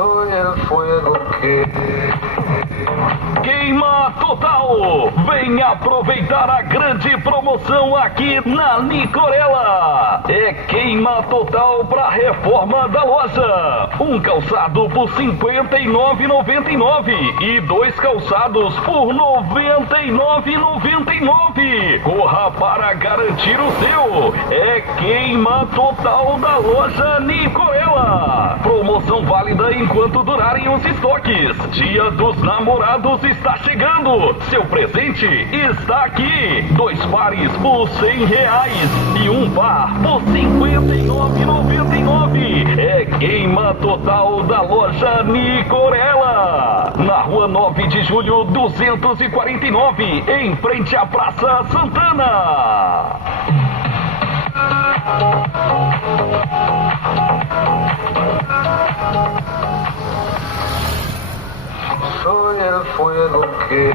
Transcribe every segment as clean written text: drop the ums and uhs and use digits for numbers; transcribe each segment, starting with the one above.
Soy el fuego que queima total. Venha aproveitar a grande promoção aqui na Nicorella. É queima total para reforma da loja. Um calçado por R$ 59,99 e dois calçados por R$ 99,99. Corra para garantir o seu. É queima total da loja Nicorella. Promoção válida enquanto durarem os estoques. Dia dos Namorados está chegando. Seu presente está aqui. Dois pares por R$ 100 e um par por R$ 59,99. É queima total da loja Nicorella. Na rua 9 de julho 249, em frente à Praça Santana. soy el fuego que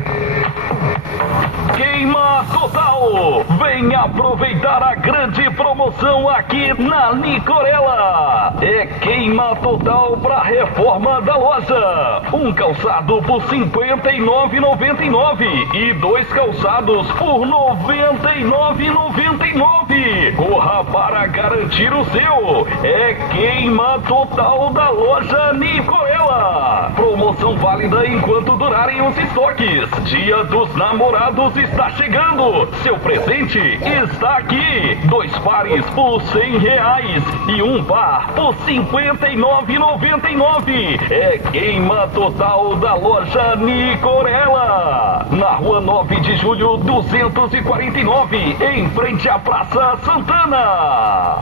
queima total. Venha aproveitar a grande promoção aqui na Nicorella. É queima total para reforma da loja. Um calçado por R$ 59,99 e dois calçados por R$ 99,99. Corra para garantir o seu. É queima total da loja Nicorella. Promoção válida enquanto durarem os estoques. Dia dos Namorados está chegando. Seu presente está aqui. Dois pares por R$ 100 e um par por R$ 59,99. É queima total da loja Nicorella. Na rua 9 de julho 249, em frente à Praça Santana.